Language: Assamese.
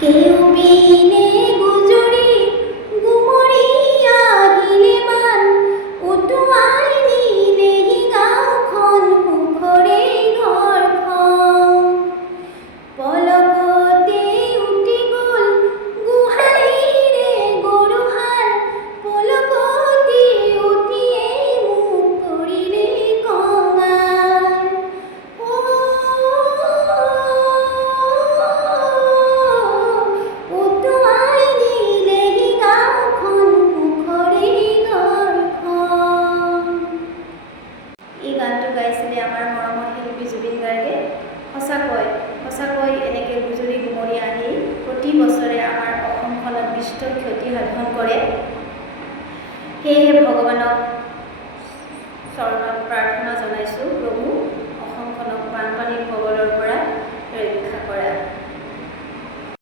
কেউ বিনে গুজৰি গুমৰি আহিলে মান উটুৱাই নিলেহি গাঁওখন সুখৰে ঘৰখন পলকতে উটি গ'ল গোহালিৰে গৰুহাল পলকতে উঠিয়ে মোক কৰিলে কঙাল উটুৱাই নিলেহি গাঁওখন সুখৰে ঘৰখন। এই গানটো গাইছিলে আমাৰ মৰমৰ শিল্পী জুবিন গাৰ্গে। সঁচাকৈ এনেকৈ গুজৰি গুমৰি আহি প্ৰতি বছৰে আমাৰ অসমখনত বিস্তৰ ক্ষতি সাধন কৰে। সেয়েহে ভগৱানক চৰণত